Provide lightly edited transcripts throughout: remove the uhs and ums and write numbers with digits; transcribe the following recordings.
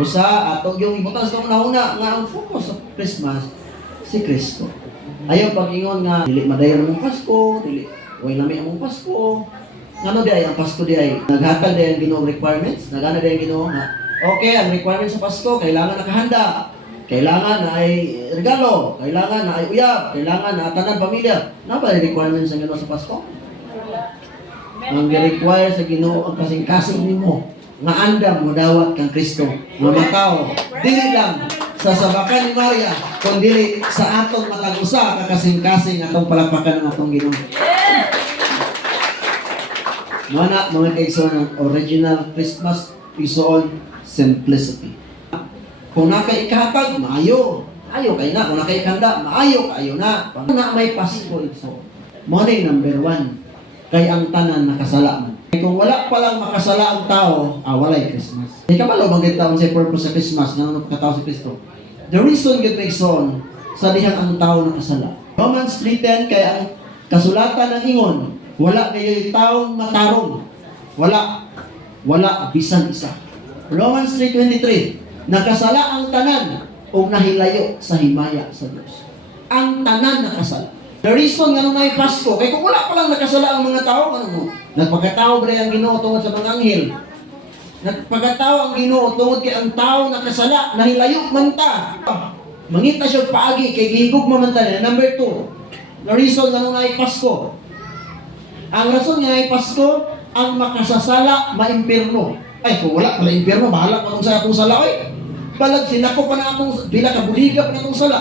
Usa atong yung ibutan sa una nga ang focus sa Christmas si Kristo. Ayaw pag-ingon nga dili madayon ang Pasko, dili way lami ang Pasko. Ngano di ay ang Pasko di ay naghatag di ang Ginoo requirements, nagana di ang Ginoo nga okay, ang requirements sa Pasko kailangan nakahanda. Kailangan na ay regalo, kailangan na ay uyab, kailangan na tanan pamilya. Ano ba ang requirements sa Ginoo sa Pasko? Ang require sa Ginoo ang kasing-kasing nimo nga andam mo dawat kang Kristo nga mataw dili lang sa sabakan ni Maria kundi sa atong matag usa ka kasing-kasing atong palakpakan ng atong Ginoo. Mana mga kaigsoon ng original Christmas isuon simplicity. Kung nakaikahatag maayo kay na, kung nakaikanda maayo kayo na. Kung na may Pasko ito morning number 1 kay ang tanan nakasala man. Kung wala pa lang makasala ang tao, walay Christmas. Ikaw ba lo magitaon sa purpose sa Christmas nga ano katao si Kristo? The reason gid may son sa dihang ang tao nakasala. Romans 3:10 kay ang kasulatan ng ingon, wala kayo'y taong matarong. Wala bisan isa. Romans 3:23 nakasala ang tanan o nahilayo sa himaya sa Dios. Ang tanan nakasala. The reason nga nung may Pasko, kaya kung wala pa lang nakasala ang mga tao, ano mo? Nagpagkatao ba ang Ginoo tungod sa mga anghel? Nagpagkatao ang Ginoo tungod kay ang tao nakasala, nahilayo man ta. Mangita siya paagi, kay gihigog man ta. Number 2, the reason nga nung may Pasko. Ang rason nga may Pasko, ang makasasala, maimpirno. Ay, kung wala pala impirno, bahala pa nung sa atong sala, oy. Balag, sinako pa na atong, bila ka buliga pa na atong sala.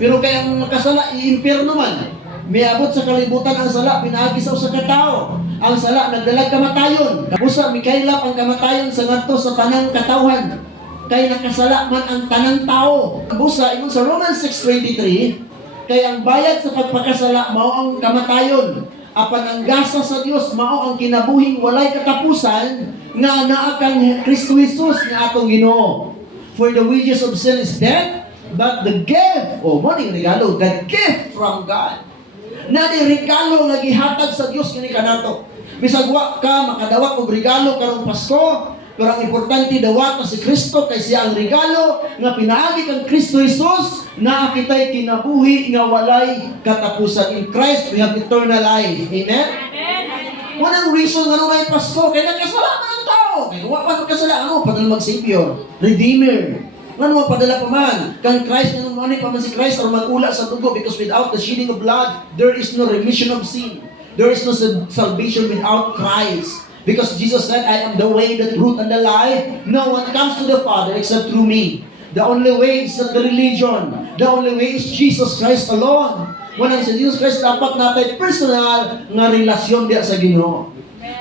Pero kaya ang makasala, i-impirno man. May abot sa kalibutan ang sala, pinaagi sa usa ka tawo. Ang sala, nagdalag kamatayon. Kapusa, mikaylap ang kamatayon sa ngadto sa tanang katawhan. Kay nakasala man ang tanang tao. Kapusa, ingon sa Romans 6:23, kay ang bayad sa pagpakasala, mao ang kamatayon. Apan ang gasa sa Dios, mao ang kinabuhing walay katapusan, nga naa kang Kristo Jesus nga atong Ginoo. For the wages of sin is death, but the gift, morning regalo, the gift from God. Na di regalo nga gihatag sa Dios kini kanato. Bisag wa ka makadawat og regalo karong Pasko, pero ang importante dawat si Kristo kay siya ang regalo nga pinaagi kang Kristo Jesus na kitay kinabuhi nga walay katapusan. In Christ we have eternal life. Amen. Walang reason nga may Pasko kay nakasala man ang tao. Kay wa pa magkasala ano padala mag-Savior, Redeemer. Ano padala pa man? Kang Christ nga nung pa man si Christ or mag-ula sa dugo, because without the shedding of blood, there is no remission of sin. There is no salvation without Christ. Because Jesus said, I am the way, the truth, and the life. No one comes to the Father except through me. The only way is not the religion. The only way is Jesus Christ alone. Walang sa Jesus Christ, dapat natin personal nga relasyon diya sa Ginoo.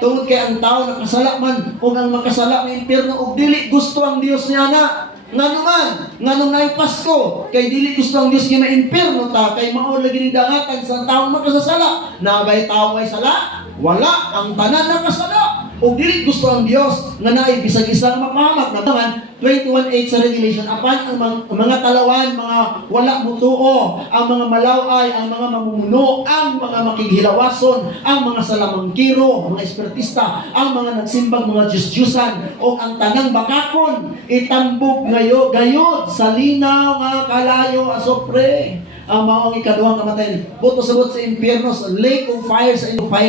Tungod kay ang tao nakasala man, o ang makasala ng impyerno, o dili gusto ang Dios niya na. Nganong na Pasko, kay dili gusto ang Dios nga ma-impyerno ta, kay mao lagi ni dangatan sa taong makasasala. Nabay tao ay sala? Wala, ang tanan nakasala. O dili gusto ang Dios nga naay bisag isang mapahamak na naman 21:8 sa Revelation, apan ang mga talawan, mga wala mutuo, ang mga malaway, ang mga mamumuno, ang mga makighilawason, ang mga salamangkiro, mga espiritista, ang mga nagsimbang mga Diyos-Diyusan, o ang tanang bakakon, itambok gayod sa linaw nga kalayo asopre. Ang maong ikaduhang kamatayan, buto sabot sa impyerno, sa lake of fire,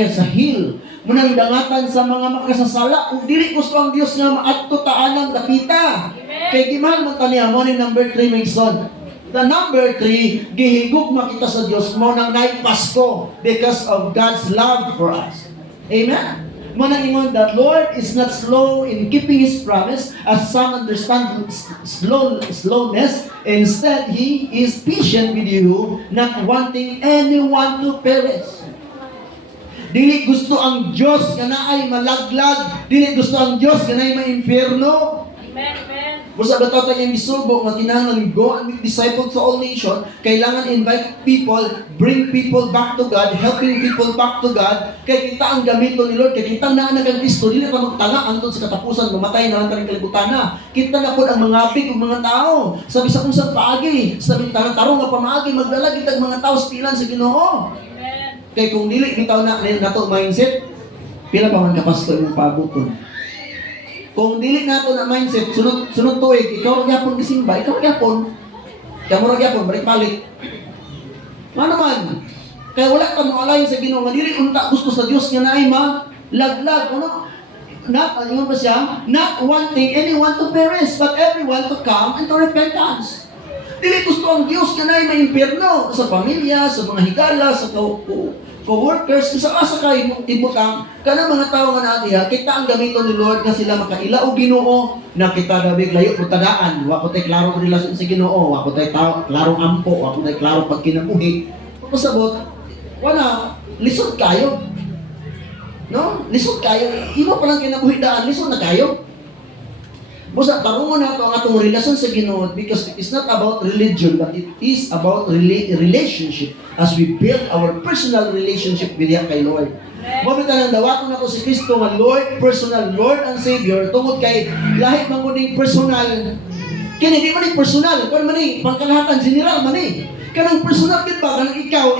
sa hill. Munang dangatan sa mga makasasala, kung dili gusto ang Dios nga maadto taanang dapita. Kay gimahal man taniya mo ni number 3 may son. The number 3, gihigog makita sa Dios mo nang night Pasko because of God's love for us. Amen. Mo nang ingon that Lord is not slow in keeping His promise as some understand slowness. Instead, He is patient with you, not wanting anyone to perish. Dili gusto ang Diyos nga naay malaglag. Dili gusto ang Diyos nga naay maimpyerno. Amen. Busa ba tatay yung isubo nga kinahanglan go and make disciples to all nations, kailangan invite people, bring people back to God, helping people back to God. Kay kita ang gamito ni Lord, kay kita na ang Kristo, dili pa magtanga andun sa katapusan, mamatay na lang taning kalibutan na. Kita na po ang mga big mga tao. Sabi sa kung sa paagi, sabi tarong nga pamaagi magdala kitag mga tao sa pilan sa Ginoo. Kay kung dili bitaw na nato mindset, pila pa man ka Pasko imong pabuton. Kung dili nato na mindset, sunod tuig, ikaw ra gyapon gisimba, ikaw ra gyapon. Kaya mo ra gyapon balik-balik. Ano man? Kaya wala ka mo alayon sa Ginoo nga dili unta gusto sa Dios nga naay laglag ano? Ano ba siya? Not wanting anyone to perish, but everyone to come into repentance. Dili gusto ang Dios nga naay maimpierno sa pamilya, sa mga higala, sa co-workers, sa kay ibutang kanang mga tao nga naatiha, kita ang gamiton ni Lord nga sila makaila og Ginoo na kita dabi layo po tadaan, wa ko tay klaro relasyon sa Ginoo, wa ko tay klaro ampo, wa ko tay klaro pagkinabuhi. Pasabot, wala lisod kayo. No? Lisod kayo. Imo pa lang kinabuhi-daan, lisod na kayo. Busa tarungon nato ang atong relasyon sa Ginoo because it is not about religion but it is about relationship as we build our personal relationship with Him kay Lord. Mabit na dawaton nato si Kristo nga Lord, personal Lord and Savior tungod kay lahit manguning personal. Kini di man ni personal, kun man ni pangkalahatan general man ni. Kanang personal gid ba kanang ikaw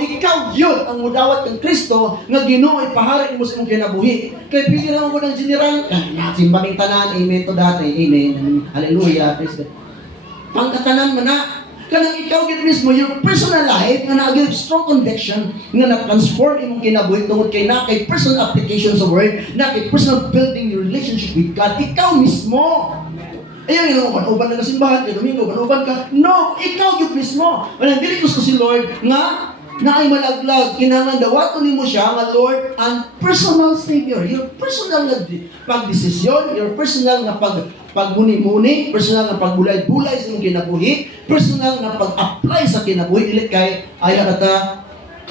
gyud ang mudawat kang Kristo nga Ginoo ipahari mo sa imong kinabuhi. Kay pili ra mo ng general, simba ning tanan, amen to dati, amen. Hallelujah, praise God. Pangkatanan man na kanang ikaw gid mismo your personal life nga naagil strong conviction nga na-transform imong kinabuhi tungod kay na kay personal application sa word, na kay personal building your relationship with God, ikaw mismo. Ayaw yung uban na nasimbahan, kay Domingo, uban ka. No, ikaw yung mismo. Walang dili gusto si Lord nga na ay malaglag. Kinangan dawaton mo siya nga Lord and personal Savior. Your personal na pagdesisyon, your personal na pagmuni-muni, personal na pagbulay-bulay sa iyong kinabuhi, personal na pag-apply sa kinabuhi. Dili kay ayaw nata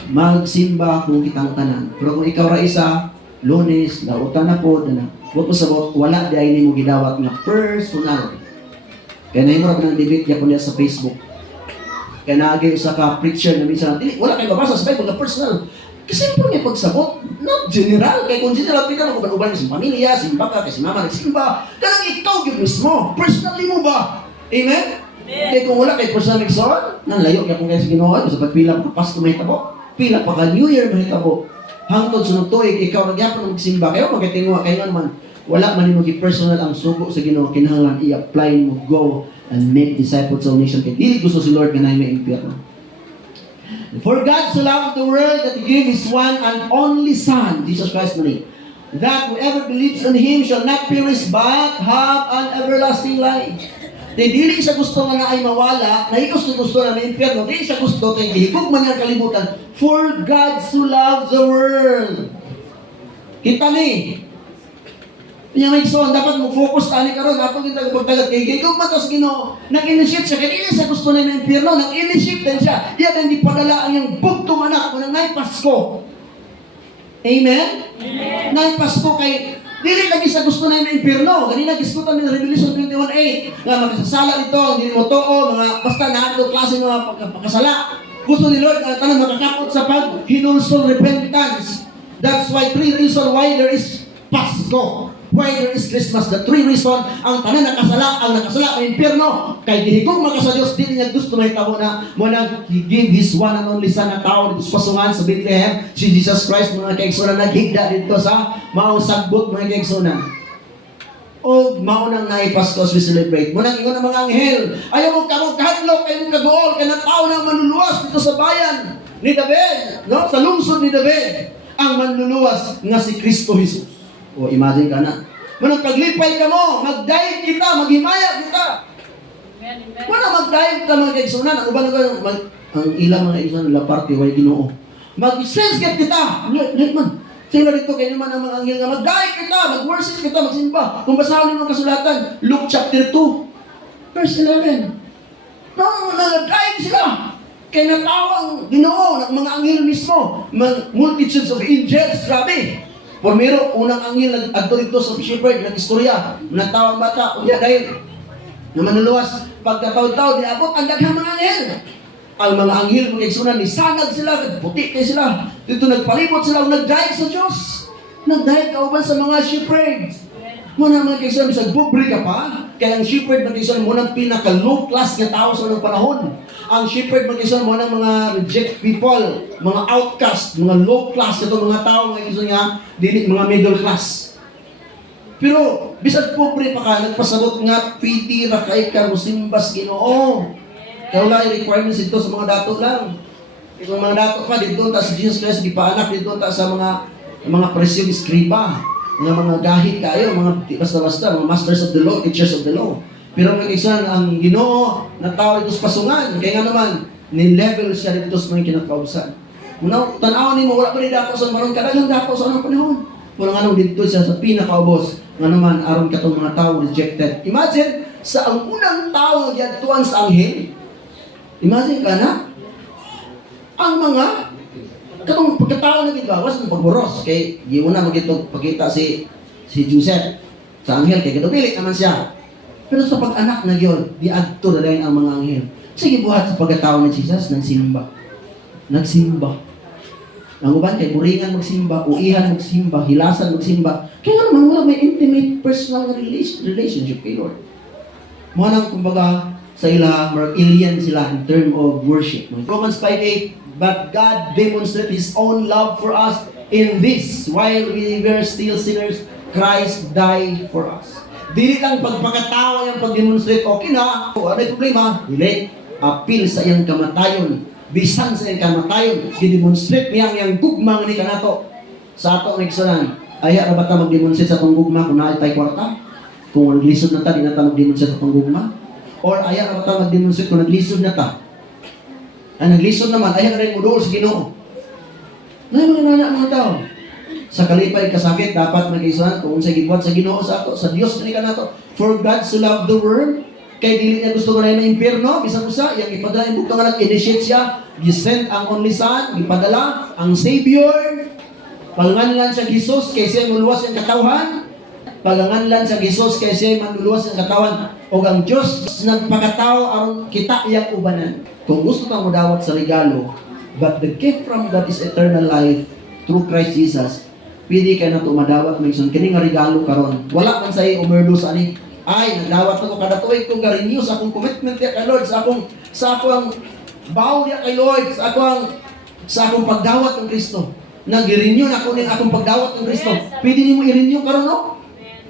magsimba kung kitang tanan. Pero kung ikaw ra isa, Lunes, lautan na po, huwag po sabot, wala di ay mo gidawat nga personal. Kaya na yung ng debate niya po niya sa Facebook. Kaya naagay sa ka preacher na minsan, wala kayo babasa sa Bible nga personal. Kasi po niya pagsabot, not general. Kaya kung general, pita na uban-uban niya sa pamilya, simba ka, kasi mama nagsimba. Kanang ikaw yun mismo, personally mo ba? Amen? Kaya kung wala kay personal nagsoon, nang layo kaya kung kayo sa Ginoo, sa pagpila pa Pasko mahitabo, pila pa ka New Year mahitabo. Hangtod sunod tuig, ikaw nagyapon magsimba kayo, magkatinguha kayo naman. Wala man mo personal ang sugo sa Ginoo, kinahanglan i-apply mo, go and make disciples of nation. Kaya dili gusto si Lord nga na may impyerno. For God so loved the world that He gave His one and only Son, Jesus Christ mani, that whoever believes in Him shall not perish but have an everlasting life. Dili siya gusto nga na ay mawala, na gusto na may impyerno, dili siya gusto kay higog man nga kalibutan. For God so loves the world. Kita ni. Yung may son, dapat mo focus tani karon ato kita pagtagat kay higog man tas Ginoo. Nag-initiate siya kay dili siya gusto na may impyerno, nag-initiate din siya. Iya din gipadala ang yung bugtong anak kunang nay Pasko. Amen? Amen. Nay Pasko kay dili lagi sa gusto na yung impyerno. Ganina giskutan ni Revelation 21:8 nga makasasala dito, hindi mo too, mga basta naadto klase mga pagkasala. Gusto ni Lord na tanang makakapot sa hinulsol repentance. That's why 3 reasons why there is Pasko. Why there is Christmas. The 3 reasons ang tanan ang nakasala ang impyerno. Kay dihigog maka sa Dios dili niya gusto mahitabo na mo nang He gave His one and only Son na tao dito sa pasungan sa Bethlehem, si Jesus Christ mga kaigsunan naghigda dito sa maong sagbot mga kaigsunan. O maunang naipasko as we celebrate. Munang ingon ang mga anghel, ayaw mo kahadlok, ayaw mo kagool, kaya na tao na manluluwas dito sa bayan ni David, no? Sa lungsod ni David, ang manluluwas nga si Kristo Jesus. O imagine ka na. Munang paglipay ka mo, mag-dive kita, maghimaya kita. Wala mag-dive ka mga kaigsunan, ang uban ang ilang mga kaigsunan la parte way Ginoo. Mag-sense get kita. Let man. Sila dito kayo naman ang mga anghel nga mag-dive kita, mag-worship kita, magsimba. Kung basahin mo ang kasulatan, Luke chapter 2, verse 11. Nag-dive sila. Kaya natawang Ginoo ng mga anghel mismo, multitudes of angels, grabe. Pormiro, unang anghel nag-adto dito sa shepherd, nag-istorya, natawang bata, unya dahil na manuluwas, pagkataw-taw, diabot ang daghang mga anghel. Ang mga anghel, mga igsunan, nisagad sila, nagputi kayo sila. Dito nagpalibot sila, nag-dive sa Diyos. Nag-dive kauban sa mga shepherds. Muna mga igsunan, bisag bubri ka pa, kaya ang shepherd, mga igsunan, munang pinaka-low class na tao sa unang panahon. Ang shepherd, mga igsunan, munang mga reject people, mga outcast, mga low class, ito mga tao, mga igsunan nga, dili mga middle class. Pero, bisag pobre pa ka, nagpasabot nga, pwede ra kay ka, musimbas Ginoo. Kaya wala yung requirements ito sa mga dato lang. Kung mga dato pa, dito ta sa Jesus Christ, di pa anak, dito ta sa mga presyong iskriba, mga gahit kayo, mga basta-basta, mga masters of the law, teachers of the law. Pero may isa ang Ginoo na tao ito sa pasungan. Kaya nga naman, ni-level siya dito sa mga kinakausan. Muna, tanaw ni mo, wala pa rin dako sa marong kadalang dako sa anong panahon. Walang anong dito siya sa pinakaubos. Nga naman, aron ka itong mga tao rejected. Imagine, sa ang unang tao yan tuwan sa anghel. Imagine ka na, ang mga katong pagkatao na gibawas ng pagburos. Kay, di mo na magitog pagkita si Joseph sa anghel. Kaya katupilit naman siya. Pero sa pag-anak na yun, di-adto na rin ang mga anghel. Sige, buhat sa pagkatao ng Jesus, nagsimba. Ang uban kay buringan magsimba, uihan magsimba, hilasan magsimba. Kaya naman wala may intimate personal relationship kay Lord. Mga nang kumbaga sa ila, marag alien sila in term of worship. Romans 5:8, but God demonstrated His own love for us in this, while we were still sinners, Christ died for us. Dili lang pagpakatao yung pag-demonstrate, okay na, ano yung problema? Dili, appeal sa iyang kamatayon. Bisan sa iyang kamatayon, i-demonstrate niyang yung gugma nga ni kanato. Sa ato ang iksanan, aya na ba ta mag-demonstrate sa itong gugma kung naitay kwarta? Kung naglisod na ta, di na ta mag-demonstrate sa itong gugma? Or aya na ba ta mag-demonstrate kung naglisod na ta? Ang naglisod naman, aya na rin mo doon sa Ginoo. Na mga nana mga tao. Sa kalipay kasakit, dapat mag-isahan kung sa gibuhat sa Ginoo sa ato, sa Dios ni kanato. For God so loved the world, kay dili niya gusto nga na yung impyerno, bisan usa, yang ipadala yung bukang anak, initiate siya, gisend ang only son, ipadala, ang Savior, paganganlan siya Jesus, kay siya manuluwas ang katawhan, paganganlan siya Jesus, kay siya manuluwas ang katawhan, o ang Diyos nagpakatao ang kita iyang ubanan. Kung gusto kang mudawat sa regalo, but the gift from God is eternal life through Christ Jesus, pwede ka na ito madawat mo yung kini nga regalo karon. Wala man sa iyo umerdo sa ani. Ay, nagdawat ako kada tuig kong ga-renew sa akong commitment ya kay Lord, sa akong vow ya kay Lord, sa akong pagdawat ng Kristo. Nag-renew na ako ng akong pagdawat ng Kristo. Pwede niyo i-renew karon no?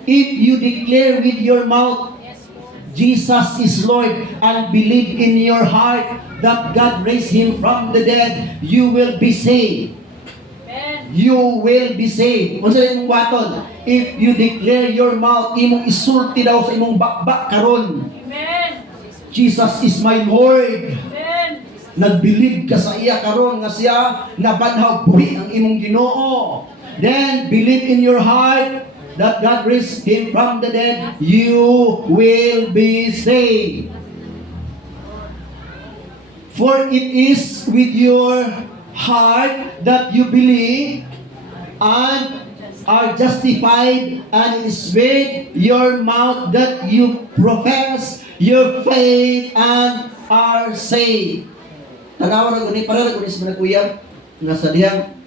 If you declare with your mouth Jesus is Lord and believe in your heart that God raised Him from the dead, you will be saved. You will be saved. Kung saan imong baton, if you declare your mouth, imong isulti daw sa imong bakbak karon. Amen. Jesus is my Lord. Amen. Nagbilib ka sa iya karon nga siya nabanhaw buhi ang imong Ginoo. Then believe in your heart that God raised Him from the dead, you will be saved. For it is with your heart that you believe and are justified, and it is with your mouth that you profess your faith and are saved. Tanawa na gani para gani sa mga kuyab nasa diyang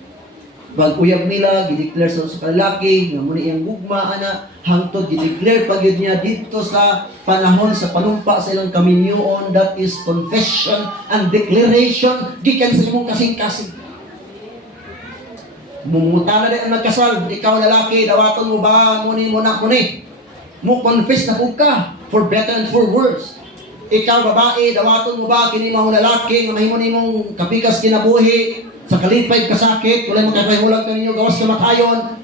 pag-uyab nila, gideclare sa kalaki, nga muna iyang gugma, ana, hangtod, gideclare pag yun niya dito sa panahon, sa panumpa sa ilang kaminyoon, that is confession and declaration, gikan sa imong kasing-kasing. Mumuta na din ang nagkasal, ikaw lalaki, dawaton mo ba, muni mo na kuni. Mo confess na po ka, for better and for worse. Ikaw babae, dawaton mo ba, kini mo lalaki, nga mahimo nimong kapikas kinabuhi, sa kalipay kasakit, walay makapahimulag ka ninyo, gawas ka matayon.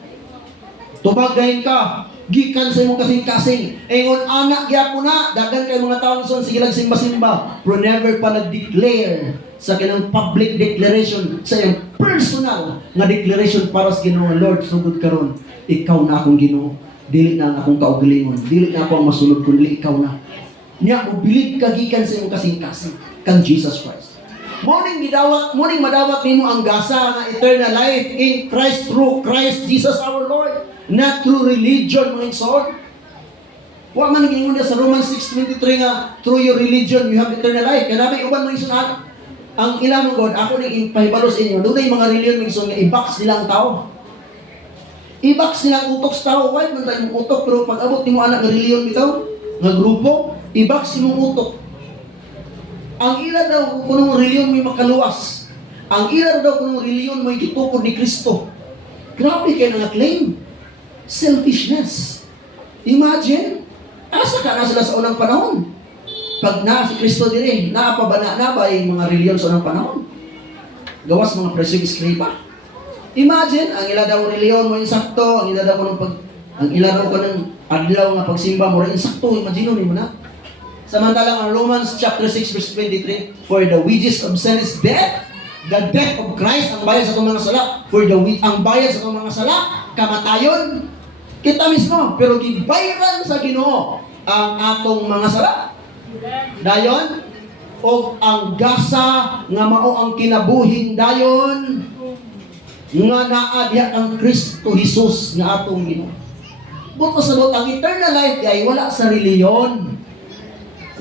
Tubagayin ka, gikan sa imong kasing-kasing. Ingon, anak, gyapon na, dagan kayo mga taong son, sige lang simba-simba. Pero never pa nag-declare sa kanyang public declaration, sa iyong personal nga declaration para sa Ginoo, Lord, sugod karon, ikaw na akong Ginoo. Dili na akong kaugalingon. Dili na ako ang masunod, kundi ikaw na. Niya, ubilib ka gikan sa imong kasing-kasing, kang Jesus Christ. Muning madawat nimo ang gasa nga eternal life in Christ through Christ Jesus our Lord, not through religion, mga igsoon. Wa man gingon sa Romans 6:23 nga through your religion you have eternal life. Kaya namin uban mga igsoon ang ilang God, ako ning ipahibalo sa inyo, dunay mga religion mga igsoon nga i-box nila ang tao. I-box nila ang utok sa tao, why man tayo utok, pero pag abot nimo anak nga religion bitaw, nga grupo, i-box imong utok. Ang ila daw kung reliyon mo'y makaluwas. Ang ila daw kung reliyon mo'y gitukod ni Kristo. Grabe kayo nga claim. Selfishness. Imagine, asa ka na sila sa unang panahon. Pag na si Kristo dire, naapabana na ba yung mga reliyon sa unang panahon? Gawas mga presyong iskriba. Imagine, ang ila daw reliyon mo insakto, ang ila daw mo ang ila daw ko ng adlaw nga pagsimba mo rin insakto, imagine mo na. Samantalang ang Romans chapter 6 verse 23, for the wages of sin is death, the death of Christ, ang bayad sa itong mga sala, ang bayad sa itong mga sala, kamatayon. Kita mismo, pero gibayran sa Ginoo ang atong mga sala. Dayon, o ang gasa nga mao ang kinabuhing dayon nga naa diha ang Kristo Jesus nga atong Ginoo. Buto sa ang eternal life ay wala sa reliyon,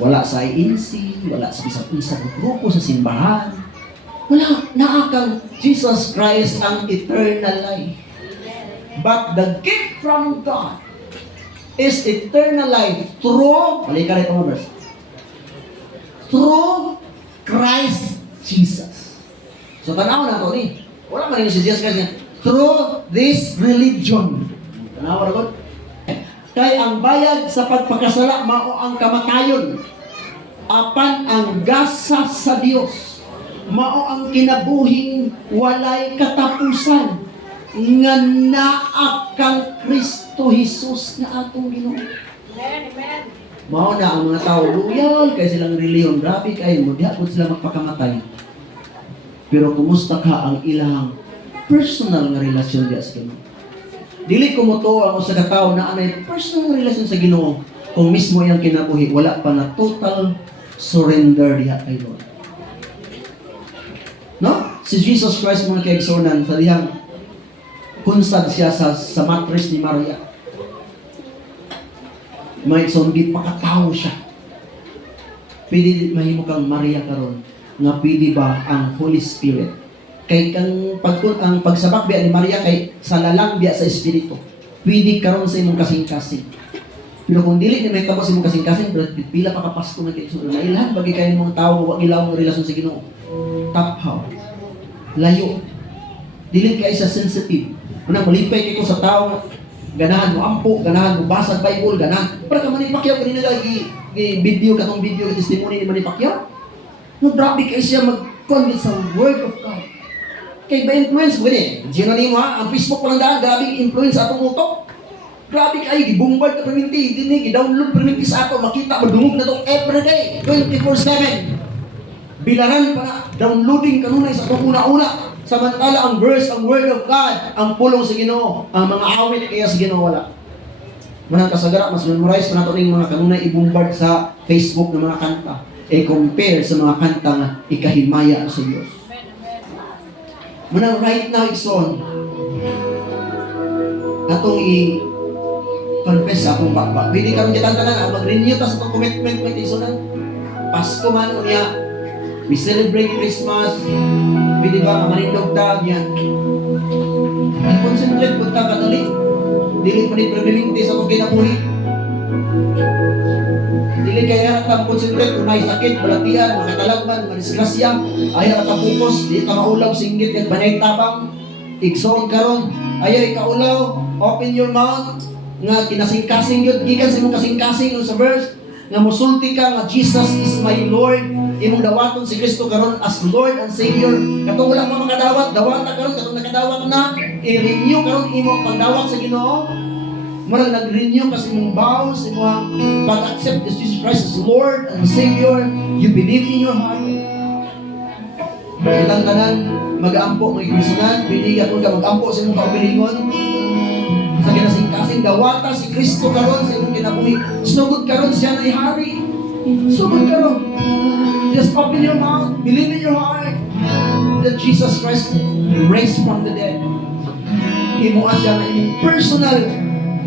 wala sa INC, wala sa isang grupo sa simbahan. Wala, naa kang Jesus Christ ang eternal life. But the gift from God is eternal life through, halika rin itong verse, through Christ Jesus. So tanaw na ito ni. Wala man rin si Jesus Christ niya. Through this religion. Tanaw na ito. Kay ang bayad sa pagpakasala mao ang kamatayon. Apan ang gasa sa Dios mao ang kinabuhing walay katapusan nga naa kang Kristo Jesus na atong Ginoo. Amen. Amen. Mao na ang mga tao loyal kay silang reliyon, grabe kay mo diha pud sila magpakamatay. Pero kumusta ka ang ilang personal nga relasyon diha sa Ginoo? Dili ko mo to ang usa ka tawo na anay personal relasyon sa Ginoo kung mismo yang kinabuhi wala pa na total surrender diha kay Lord. No? Si Jesus Christ mga kaigsonan sa dihang kunsad siya sa matris ni Maria. May di pakatawo siya. Pwede mahimo kang Maria karon nga pwede ba ang Holy Spirit? Kay kang ang pagsabak biya ni Maria kay sa lalang biya sa espiritu. Pwede karon sa imong kasing-kasing. Pero kung dili ni mahitabo sa imong kasing-kasing, pila pa ka Pasko na kayo. Nailan bagay kayo ng mga tao wa ilaw ng relasyon sa Ginoo. Taphaw. Layo. Dili kay sa sensitive. Unang malipay ko sa tao, ganahan mo ampo, ganahan mo basag Bible, ganahan. Para ka Manny Pacquiao, kanina video, katong video, testimony ni Manny Pacquiao. No, grabe kayo siya mag-convince sa Word of God. Kaya ba influence ko din? Gino nimo ha, ang Facebook pa lang daan, grabe influence sa atong utok. Grabe kayo, gibombard ka perminti, i-download perminti sa ato, makita, madungog na ito everyday, 24/7. Bilaran pa na, downloading kanunay sa atong una-una. Samantala ang verse, ang word of God, ang pulong sa Ginoo, ang mga awit kaya sa Ginoo wala. Manang kasagara, mas memorize pa nato ning mga kanunay i-bombard sa Facebook ng mga kanta. Compare sa mga kanta nga ikahimaya sa Dios. Manang right now igsoon, atong i-confess sa akong bakba. Pwede karon kita tanan mag-renew ta sa atong commitment with igsoon. Pasko man unya. We celebrate Christmas. Pwede ba manindog ta yan? Concentrate po ta kadali. Dili pa ni prevalente sa kong kinabuhi. Dili kaya ta concentrate kung may sakit, balatian, makatalagman, madisgrasya, ayaw ta focus, di ta maulaw singgit at banay tabang. Igsoon karon, ayaw ikaulaw, open your mouth nga kinasing-kasing yun, gikan sa imong kasing-kasing sa verse nga musulti ka nga Jesus is my Lord. Imong dawaton si Kristo karon as Lord and Savior. Katong wala pa makadawat, dawata karon katong nakadawat na, i-renew karon imong pagdawat sa Ginoo. Murag nag-renew kasi imong vows, imong pag-accept Jesus Christ as Lord and Savior. You believe in your heart. Itang tanan mag-ampo mga Kristonan, pili ato ka mag-ampo sa imong kaugalingon. Sa kinasing-kasing dawata si Kristo karon sa imong kinabuhi. Sugod karon siya na ihari. Sugod karon. Just open your mouth, believe in your heart that Jesus Christ raised from the dead. Himuha siya na imong personal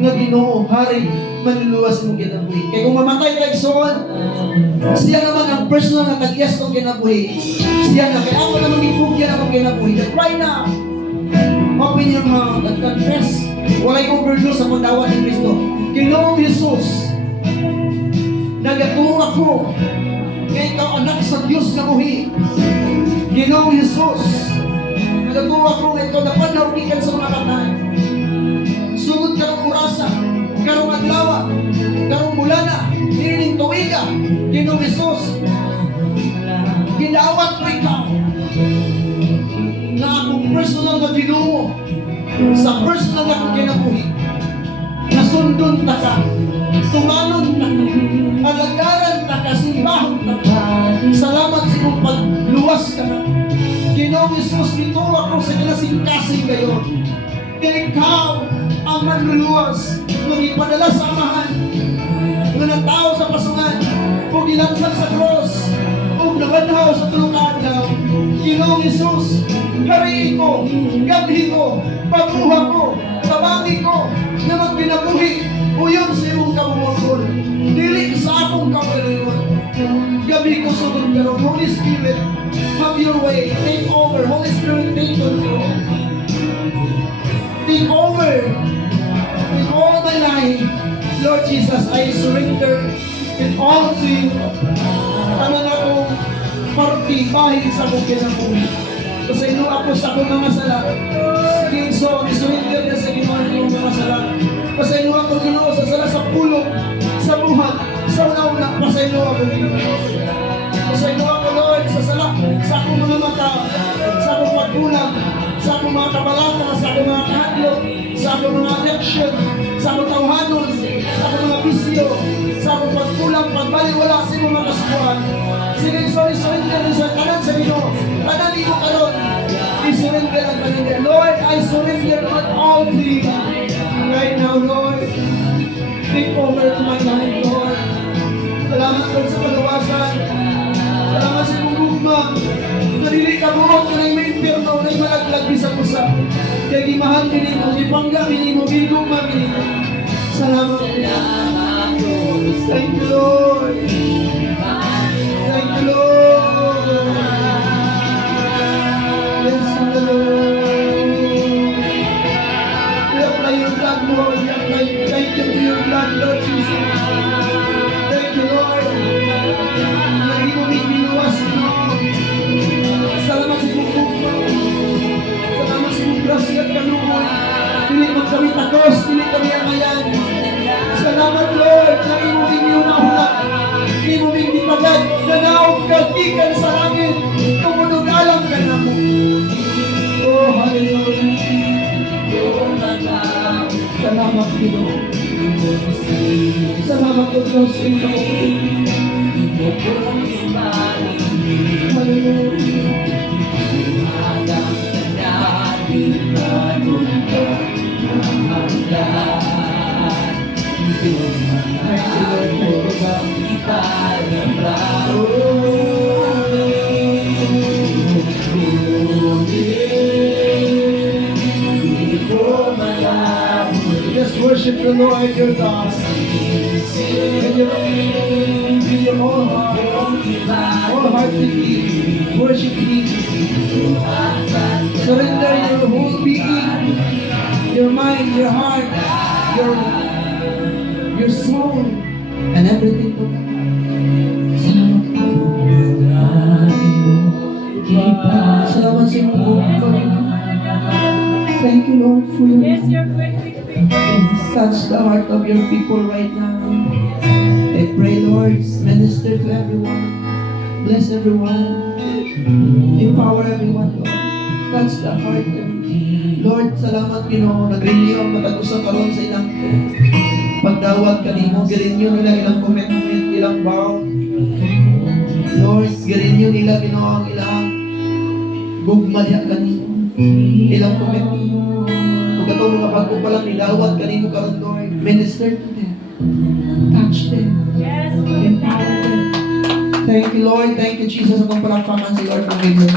nga Ginoo, hari, manluluwas mong kinabuhi. Kaya kung mamatay ka igsoon, siya naman ang personal na tag-iyas kong kinabuhi. Siya na, kaya ako naman ibugyan akong kinabuhi. That right now, open your mouth and confess. Walay overdose sa pagdawat ni Kristo. Ginoong Jesus, nagatuwa ako kaya ikaw anak sa Diyos na buhi. Ginoong Jesus, nagatuwa ako kaya ikaw napanawikan sa mga katahan. Sugod ka ng orasa, karong adlaw, karong bulana, nining tuiga, Ginoong Hesus, gidawat ko ikaw na akong personal na Ginoo sa personal na akong kinabuhi. Nasundon ta ka, tumanon ta ka, alagaran ta ka, simbahon ta ka. Salamat sa iyong pagluwas ka na. Ginoong Hesus, nito ako sa kinasingkasing gayon. Kaya ikaw ang manluluwas, magipadala sa amahan, mga tao sa pasungan, o gilansag sa cross, o nabanhaw sa tulungan daw. Ginoong Hesus, hariin ko, gabi ko, pagbuha ko, tabangi ko, na magpinabuhi, uyong sa iyong kamumulol. Dili sa akong kawaliwan. Gabi ko sunod ka, Holy Spirit, have your way, take over. Holy Spirit, take control. Take over with all my life. Lord Jesus, I surrender it all to you. Tanan ako parti bahin sa akong kinabuhi. Kasi ino ako sa akong mga sala. Sige, so, isurrender na sa Ginoo mga sala. Kasi ino ako Ginoo sa sala sa pulong, sa buhat, sa una-una. Kasi ino ako Ginoo. Kasi ino ako Lord sa sala, sa akong mga mata, sa akong pagkulang, sa akong mga kabalata, sa akong mga kahadlok, sa akong mga addiction, sa akong tawhanon, sa akong mga bisyo, sa akong pagkulang, pagbaliwala sa mga kasubuan. Sige, sorry, surrender sa kanan sa Ginoo. Kanan imo karon. I-surrender ang kanan. Lord, I surrender it all to you. Right now, Lord, take over to my life, Lord. Salamat Lord sa palawasan. Salamat sa kong gugma. Nadili ka buhok ka na yung may impyerno, na yung malaglag bisang usa. Kaya gimahal din mo, gipangga din mo, gigugma din mo. Salamat. Thank you, Lord. Thank you, Lord. Yes, Lord. We apply your blood, Lord. We apply, thank you for your blood, Lord Jesus. Thank you, Lord. Lagi mo binuwas, Lord. Salamat sa bukog mo. Salamat sa mong grasya at kanuhon. Dili magkami takos, dili kami amayan. Salamat, Lord, na imuming yung nahula. Imuming ditagad, nanawag kagikan sa langit. Tumunog alam ka na mo. Oh, hallelujah. Salamat, Ginoo. Salamat po, Diyos, sa inyo. Hallelujah. Just worship the Lord your God. And your whole heart to Him. Worship Him. Surrender your whole being, your mind, your heart, your soul, and everything to God. Salamat sa inyo. Thank you, Lord, for your touch the heart of your people right now. I pray, Lord, minister to everyone. Bless everyone. Empower everyone, Lord. Touch the heart. Lord, salamat, Ginoo. Nag-renew ang matag-usap karon sa ilang pagdawat kanimo. Girenew nila ilang commitment, ilang vow. Lord, girenew nila, Ginoo, ang ilang gugma diha kanimo. Ilang commitment. Kung ito mga bago pa lang nilawat kanimo karon, Lord, minister to them. Touch them. Empower them. Thank you, Lord. Thank you, Jesus. Atong palakpakan si Lord ng Biblia.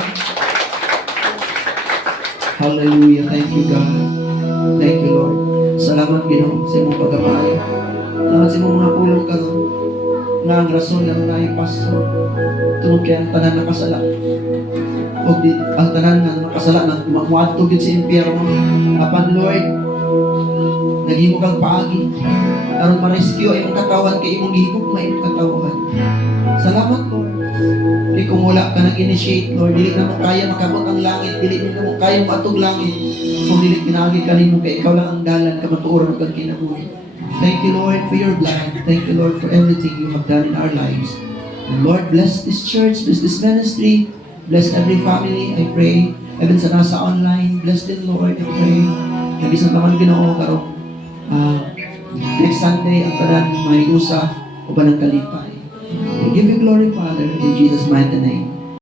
Hallelujah. Thank you, God. Thank you, Lord. Salamat, Ginoo, sa imong paggamay. Salamat sa imong mga pulong karon. Nga ang rason na nanay pastor. Tungod kaya ang tanan nakasala. O ang tanan na nakasala na muadtog sa impyerno. Apan, Lord, naghimo kang paagi. Aron ma-rescue ay imong katawan kay imong gihigugma imong katawan. Salamat, Lord. Di kung wala ka nag-initiate, Lord, dili na mo kaya makabot ang langit, dili na mo kaya matog langit, kung dili pinagi ka nimo kay ikaw lang ang dalan ka matuoran kang kinabuhi. Thank you, Lord, for your blood. Thank you, Lord, for everything you have done in our lives. And Lord, bless this church, bless this ministry, bless every family, I pray. Even sa nasa online, bless them, Lord, I pray. Nag-isang naman Ginoo karong next Sunday, ang tanan, may usa, o ba ng kalipay. We give you glory, Father, in Jesus' mighty name.